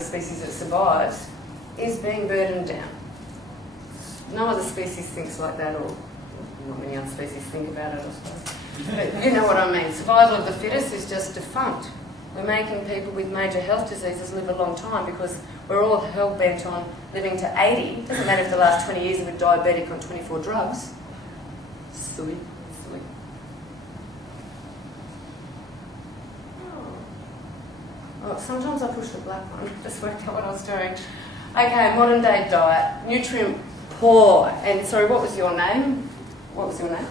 species that survives is being burdened down. No other species thinks like that, or not many other species think about it, I suppose. But you know what I mean. Survival of the fittest is just defunct. We're making people with major health diseases live a long time because we're all hell-bent on living to 80. Doesn't matter if the last 20 years have been diabetic on 24 drugs. Silly. Oh, sometimes I push the black one. Just worked out what I was doing. Okay, modern day diet. Nutrient poor. And sorry, what was your name? What was your name?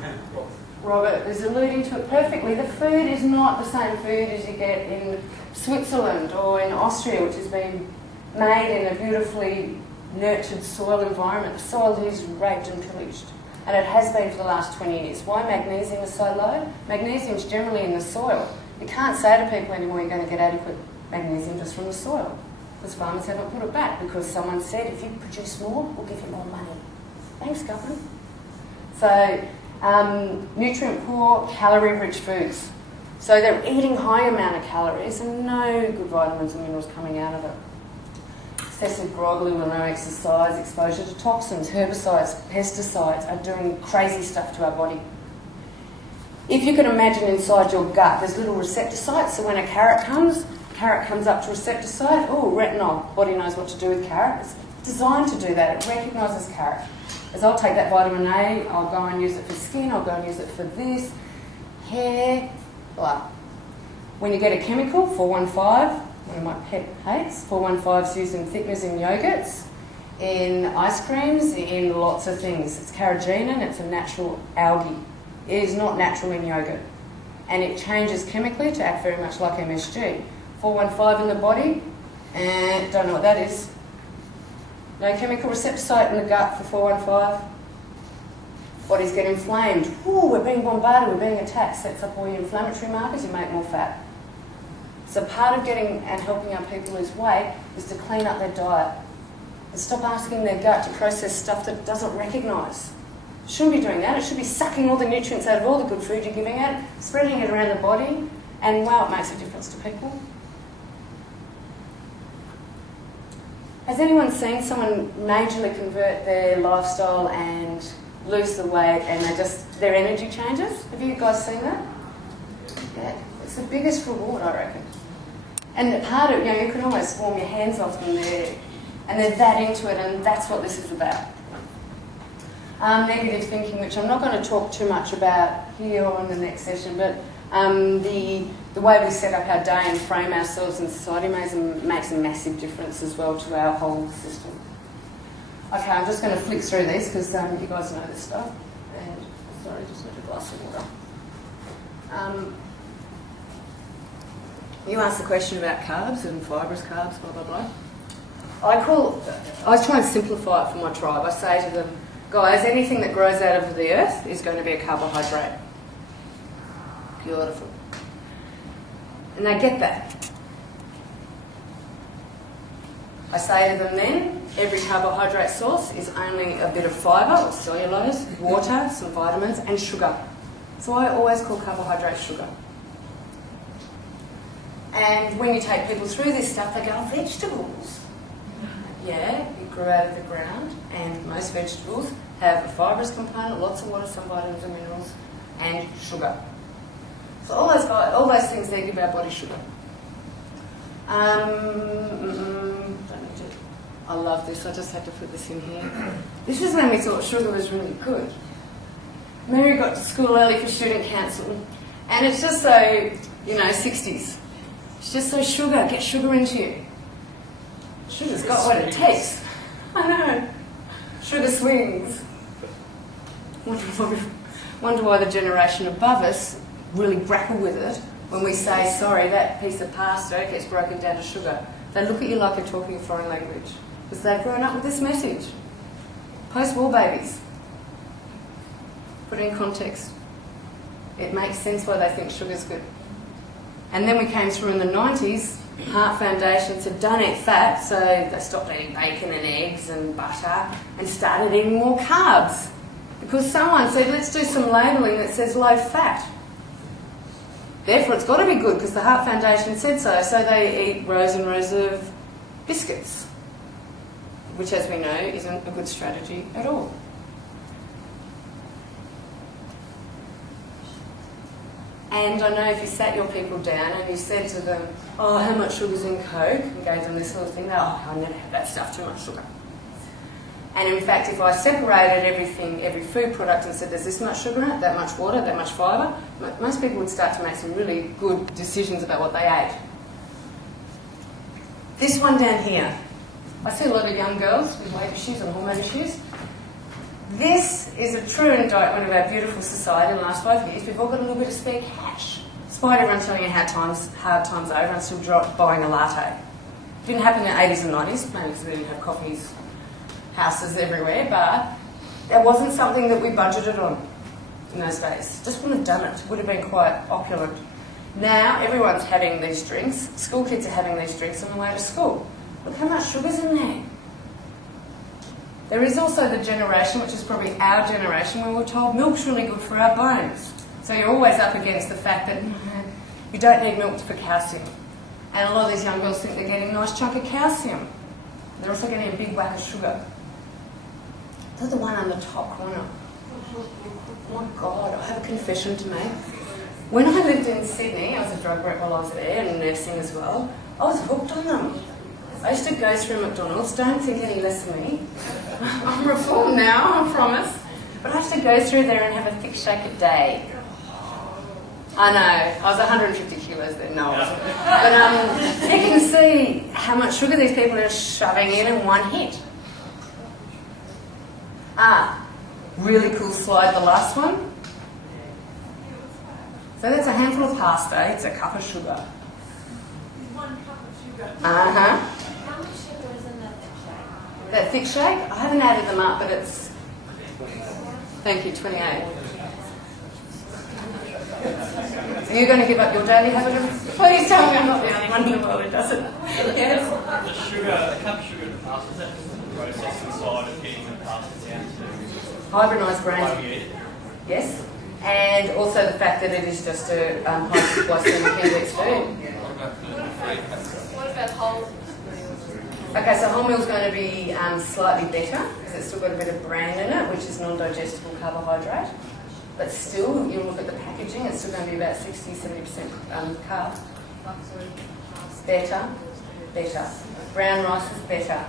Robert is alluding to it perfectly. The food is not the same food as you get in Switzerland or in Austria, which has been made in a beautifully nurtured soil environment. The soil is raped and pillaged, and it has been for the last 20 years. Why magnesium is so low? Magnesium is generally in the soil. You can't say to people anymore you're going to get adequate magnesium just from the soil, because farmers haven't put it back, because someone said if you produce more, we'll give you more money. Thanks, government. So, nutrient poor, calorie rich foods. So they're eating high amount of calories and no good vitamins and minerals coming out of it. Excessive grog, no exercise, exposure to toxins, herbicides, pesticides are doing crazy stuff to our body. If you can imagine inside your gut, there's little receptor sites, so when a carrot comes up to receptor site, oh, retinol, body knows what to do with carrot. It's designed to do that, it recognises carrot. As I'll take that vitamin A, I'll go and use it for skin, I'll go and use it for this, hair, blah. When you get a chemical, 415, one of my pet hates, 415 is used in thickeners in yogurts, in ice creams, in lots of things. It's carrageenan, it's a natural algae. It is not natural in yogurt. And it changes chemically to act very much like MSG. 415 in the body, and don't know what that is. No chemical receptor site in the gut for 415. Bodies get inflamed. Ooh, we're being bombarded, we're being attacked. Sets up all your inflammatory markers, you make more fat. So part of getting and helping our people lose weight is to clean up their diet and stop asking their gut to process stuff that it doesn't recognise. It shouldn't be doing that. It should be sucking all the nutrients out of all the good food you're giving it, spreading it around the body, and wow, it makes a difference to people. Has anyone seen someone majorly convert their lifestyle and lose the weight and their energy changes? Have you guys seen that? Yeah, it's the biggest reward, I reckon. And part of, you can almost warm your hands off them there, and they're that into it, and that's what this is about. Negative thinking, which I'm not going to talk too much about here or in the next session, but the way we set up our day and frame ourselves in society makes a massive difference as well to our whole system. Okay, I'm just going to flick through these because you guys know this stuff. And sorry, just need a glass of water. You asked the question about carbs and fibrous carbs, blah, blah, blah. I try and simplify it for my tribe. I say to them, guys, anything that grows out of the earth is going to be a carbohydrate. Beautiful. And they get that. I say to them then, every carbohydrate source is only a bit of fibre or cellulose, water, some vitamins and sugar. So I always call carbohydrate sugar. And when you take people through this stuff, they go, oh, vegetables. Yeah, it grew out of the ground, and most vegetables have a fibrous component, lots of water, some vitamins and minerals, and sugar. So all those things there give our body sugar. I love this, I just had to put this in here. This is when we thought sugar was really good. Mary got to school early for student council, and it's just so, 60s. It's just so sugar, get sugar into you. Sugar's got what it takes. I know. Sugar swings. Wonder why the generation above us really grapple with it when we say, sorry, that piece of pasta gets broken down to sugar. They look at you like you're talking a foreign language because they've grown up with this message. Post-war babies. Put it in context. It makes sense why they think sugar's good. And then we came through in the 90s, Heart Foundation said don't eat fat, so they stopped eating bacon and eggs and butter and started eating more carbs because someone said let's do some labelling that says low fat. Therefore it's got to be good because the Heart Foundation said so. So they eat rows and rows of biscuits, which, as we know, isn't a good strategy at all. And I know if you sat your people down and you said to them, oh, how much sugar's in Coke, and gave them this little thing, oh, I never have that stuff, too much sugar. And in fact, if I separated everything, every food product, and said there's this much sugar in it, that much water, that much fibre, most people would start to make some really good decisions about what they ate. This one down here, I see a lot of young girls with weight issues and hormone issues. This is a true indictment of our beautiful society in the last 5 years. We've all got a little bit of spare cash. Despite everyone telling you hard times over, I'm still buying a latte. It didn't happen in the 80s and 90s, mainly because we didn't have coffees, houses everywhere, but that wasn't something that we budgeted on in those days. Just wouldn't have done it. It would have been quite opulent. Now everyone's having these drinks. School kids are having these drinks on the way to school. Look how much sugar's in there. There is also the generation, which is probably our generation, where we're told milk's really good for our bones. So you're always up against the fact that you don't need milk for calcium. And a lot of these young girls think they're getting a nice chunk of calcium. They're also getting a big whack of sugar. Look at the one on the top corner. Oh my God, I have a confession to make. When I lived in Sydney, I was a drug rep while I was there and nursing as well, I was hooked on them. I used to go through McDonald's, don't think any less of me. I'm reformed now, I promise. But I used to go through there and have a thick shake a day. I know, I was 150 kilos then, no I wasn't. But you can see how much sugar these people are shoving in one hit. Really cool slide, the last one. So that's a handful of pasta, it's a cup of sugar. 1 cup of sugar. Uh-huh. How much sugar is in that thick shake? That thick shake? I haven't added them up, but it's... Thank you, 28. Are you going to give up your daily habit of... Please tell me I'm not the only one in the world who does it. Yes? The cup of sugar in the pasta, is that the process inside of getting the pasta down to... Hybridised grains. Yes. And also the fact that it is just a high-glycemic index food. What about whole? Okay, so wholemeal's going to be slightly better because it's still got a bit of bran in it, which is non-digestible carbohydrate. But still, you look at the packaging, it's still going to be about 60-70% carb. Better. Brown rice is better.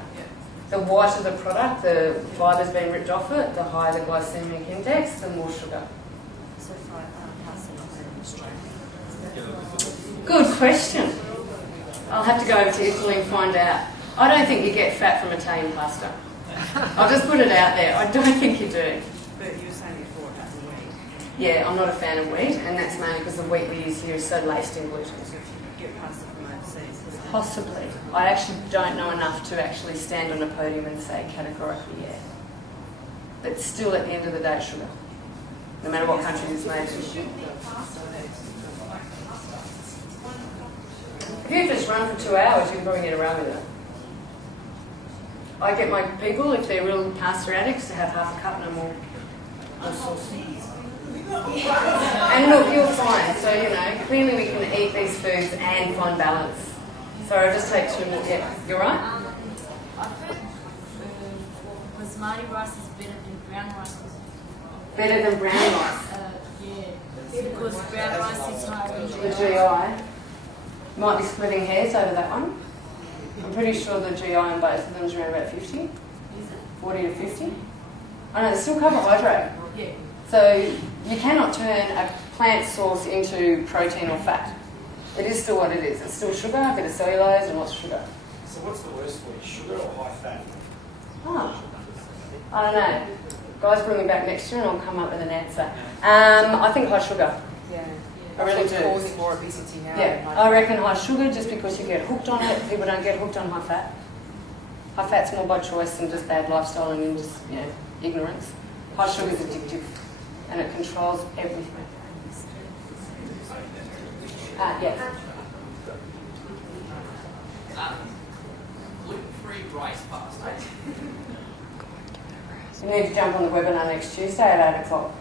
The whiter the product, the fiber's been ripped off it, the higher the glycemic index, the more sugar. Good question. I'll have to go over to Italy and find out. I don't think you get fat from Italian pasta. I'll just put it out there. I don't think you do. But you were saying before about the wheat. Yeah, I'm not a fan of wheat, and that's mainly because the wheat we use here is so laced in gluten. So if you get pasta from overseas, Possibly. I actually don't know enough to actually stand on a podium and say categorically yeah. But still, at the end of the day, it's sugar. No matter what country it's made in. If you just run for 2 hours, you can probably get around with it. I get my people, if they're real pasta addicts, to have half a cup, no more. Sauce. And look, you're fine. So, you know, clearly we can eat these foods and find balance. So I'll just take 2 more. Yeah, you're right? I've heard basmati rice is better than brown rice. Better than brown rice. Yeah, because brown rice is higher in The GI. Might be splitting hairs over that one. I'm pretty sure the GI on both of them is around about 50. 40 to 50. I know, it's still carbohydrate. Yeah. So you cannot turn a plant source into protein or fat. It is still what it is. It's still sugar, a bit of cellulose and lots of sugar. So what's the worst for you, sugar or high fat? Oh, I don't know. Guys, bring me back next year and I'll come up with an answer. I think high sugar. yeah. I really do. Causing more obesity now. Yeah, I reckon high sugar just because you get hooked on it. People don't get hooked on high fat. High fat's more by choice than just bad lifestyle and just, you know, ignorance. High sugar is addictive and it controls everything. Yeah. Gluten-free rice pasta. You need to jump on the webinar next Tuesday at 8 o'clock.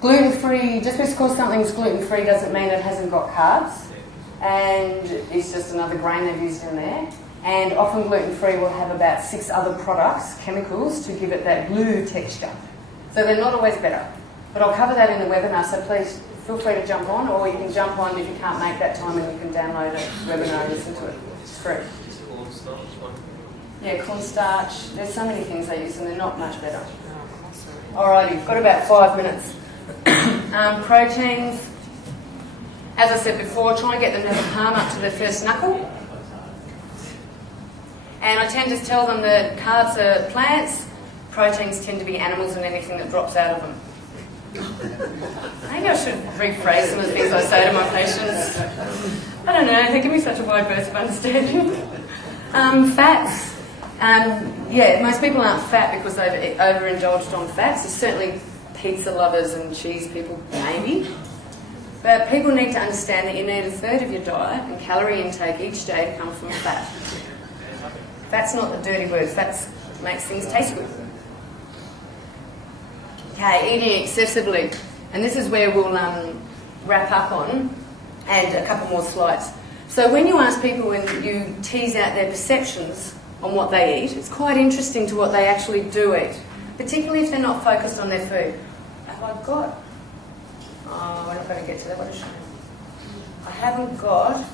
Gluten-free, just because something's gluten-free doesn't mean it hasn't got carbs. and it's just another grain they've used in there. And often gluten-free will have about 6 other products, chemicals, to give it that glue texture. So they're not always better. But I'll cover that in the webinar, so please feel free to jump on, or you can jump on if you can't make that time and you can download a webinar and listen to it. It's free. Yeah, cornstarch. There's so many things they use and they're not much better. Alrighty, got about 5 minutes. Proteins. As I said before, try and get them to have a palm up to their first knuckle. And I tend to tell them that carbs are plants, proteins tend to be animals and anything that drops out of them. Maybe I should rephrase some of the things I say to my patients. I don't know, they give me such a wide berth of understanding. Fats. Yeah, most people aren't fat because they've overindulged on fats. There's certainly pizza lovers and cheese people, maybe. But people need to understand that you need a third of your diet and calorie intake each day to come from fat. Fat's not a dirty word, fat makes things taste good. Okay, eating excessively. And this is where we'll wrap up on, and a couple more slides. So when you ask people and you tease out their perceptions on what they eat, it's quite interesting to what they actually do eat, particularly if they're not focused on their food. Have I got... Oh, we're not going to get to that, what a shame. I haven't got...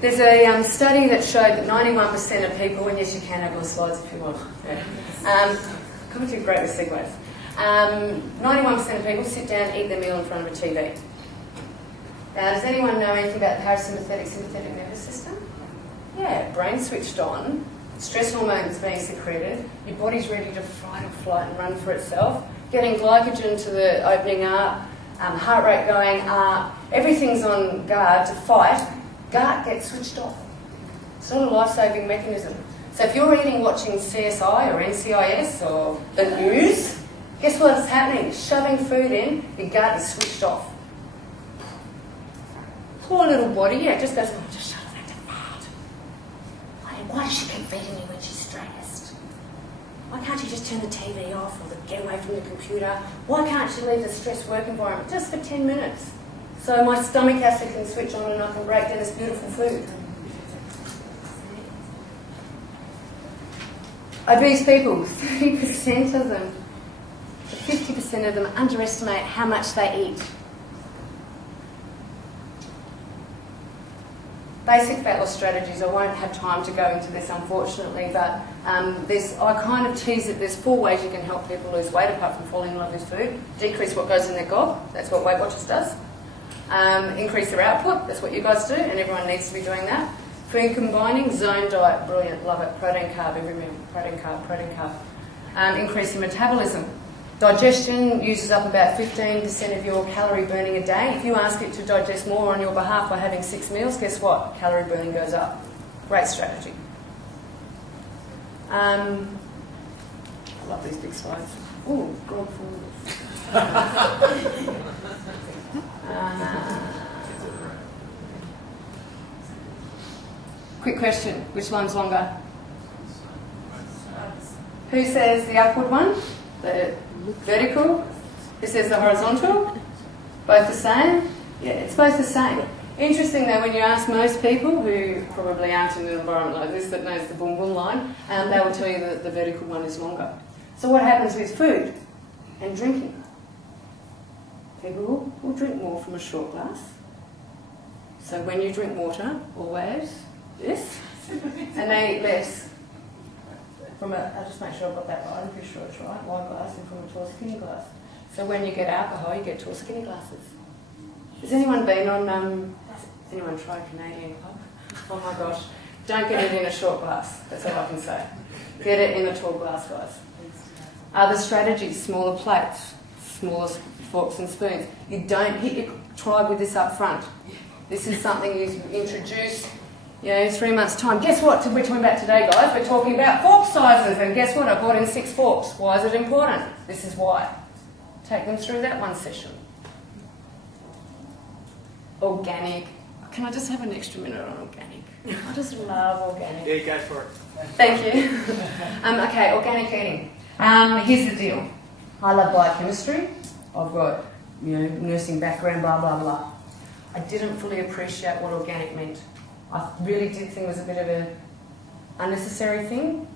There's a study that showed that 91% of people, and yes you can have your slides if you want, coming too great with segues. 91% of people sit down and eat their meal in front of a TV. Now, does anyone know anything about the parasympathetic sympathetic nervous system? Yeah, brain switched on, stress hormones being secreted, your body's ready to fight or flight and run for itself, getting glycogen to the opening up, heart rate going up, everything's on guard to fight. Gut gets switched off. It's not a life-saving mechanism. So if you're eating watching CSI or NCIS or the news, guess what's happening? Shoving food in, your gut is switched off. Poor little body, yeah, it just goes, oh, just shut it out. Why does she keep feeding me when she's stressed? Why can't you just turn the TV off or get away from the computer? Why can't she leave the stress work environment just for 10 minutes? So my stomach acid can switch on and I can break down this beautiful food. Obese people, 30% of them, 50% of them underestimate how much they eat. Basic fat loss strategies, I won't have time to go into this unfortunately, but I kind of tease it, there's 4 ways you can help people lose weight apart from falling in love with food. Decrease what goes in their gob, that's what Weight Watchers does. Increase their output, that's what you guys do, and everyone needs to be doing that. Food combining, zone diet, brilliant, love it. Protein, carb, every meal, protein, carb. Increase your metabolism. Digestion uses up about 15% of your calorie burning a day. If you ask it to digest more on your behalf by having 6 meals, guess what? Calorie burning goes up. Great strategy. I love these big slides. Ooh, God. Quick question, which one's longer? Who says the upward one? The vertical? Who says the horizontal? Both the same? Yeah, it's both the same. Interesting though, when you ask most people who probably aren't in an environment like this that knows the boom boom line, they will tell you that the vertical one is longer. So what happens with food and drinking? People will drink more from a short glass. So when you drink water, always this, and they eat less from I'll just make sure I've got that right, I'm pretty sure it's right, wide glass and from a tall skinny glass. So when you get alcohol, you get tall skinny glasses. Has anyone been on, has anyone tried Canadian pub? Oh my gosh, don't get it in a short glass, that's all I can say. Get it in a tall glass, guys. Other strategies, smaller plates, smaller forks and spoons. You don't hit your tribe with this up front. This is something you introduce, 3 months' time. Guess what? We're talking about today, guys. We're talking about fork sizes. And guess what? I brought in 6 forks. Why is it important? This is why. Take them through that one session. Organic. Can I just have an extra minute on organic? I just love organic. Yeah, go for it. Thank you. Okay, organic eating. Here's the deal. I love biochemistry. I've got, nursing background, blah, blah, blah. I didn't fully appreciate what organic meant. I really did think it was a bit of an unnecessary thing.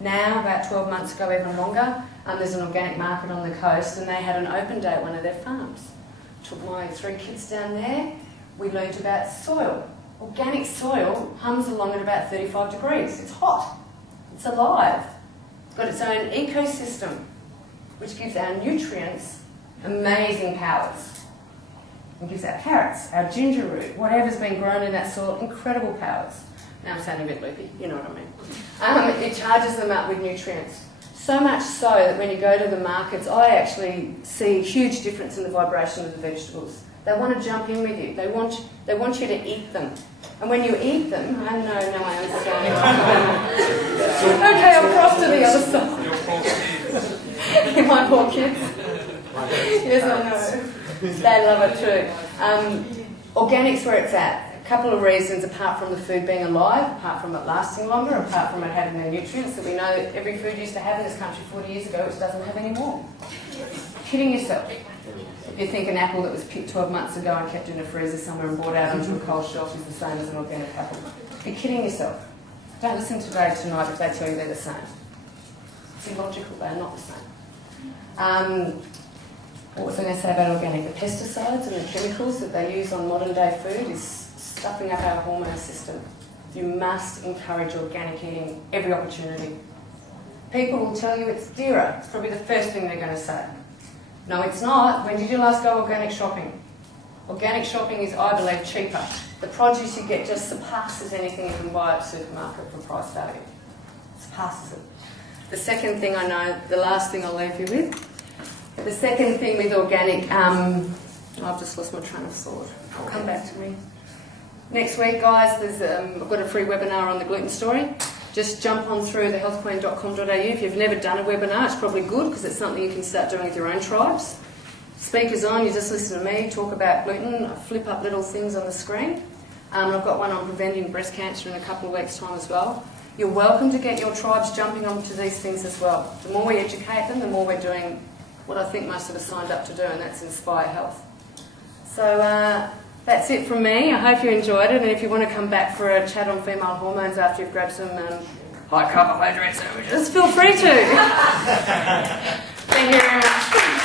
Now, about 12 months ago, even longer, there's an organic market on the coast, and they had an open day at one of their farms. Took my 3 kids down there. We learnt about soil. Organic soil hums along at about 35 degrees. It's hot. It's alive. It's got its own ecosystem, which gives our nutrients amazing powers. It gives our carrots, our ginger root, whatever's been grown in that soil, incredible powers. Now I'm sounding a bit loopy, you know what I mean. It charges them up with nutrients. So much so that when you go to the markets, I actually see a huge difference in the vibration of the vegetables. They want to jump in with you. They want you to eat them. And when you eat them, I understand. Okay, I'll cross to the other side. My poor kids. Yes, I know. They love it too. Organic's where it's at. A couple of reasons, apart from the food being alive, apart from it lasting longer, apart from it having the nutrients that we know every food used to have in this country 40 years ago, which doesn't have anymore. You're kidding yourself. If you think an apple that was picked 12 months ago and kept in a freezer somewhere and brought out onto a cold shelf is the same as an organic apple, you're kidding yourself. Don't listen to Radio Tonight if they tell you they're the same. It's illogical, they're not the same. What was I going to say about organic? The pesticides and the chemicals that they use on modern day food is stuffing up our hormone system. You must encourage organic eating every opportunity. People will tell you it's dearer. It's probably the first thing they're going to say. No, it's not. When did you last go organic shopping? Organic shopping is, I believe, cheaper. The produce you get just surpasses anything you can buy at the supermarket for price value. Surpasses it. The second thing I know, the last thing I'll leave you with, the second thing with organic, I've just lost my train of thought. It'll come back to me. Next week, guys, I've got a free webinar on the gluten story. Just jump on through thehealthqueen.com.au. If you've never done a webinar, it's probably good because it's something you can start doing with your own tribes. Speakers on, you just listen to me talk about gluten. I flip up little things on the screen. I've got one on preventing breast cancer in a couple of weeks' time as well. You're welcome to get your tribes jumping onto these things as well. The more we educate them, the more we're doing what I think most of us signed up to do, and that's inspire health. So that's it from me. I hope you enjoyed it, and if you want to come back for a chat on female hormones after you've grabbed some high carbohydrate sandwiches, feel free to. Thank you very much.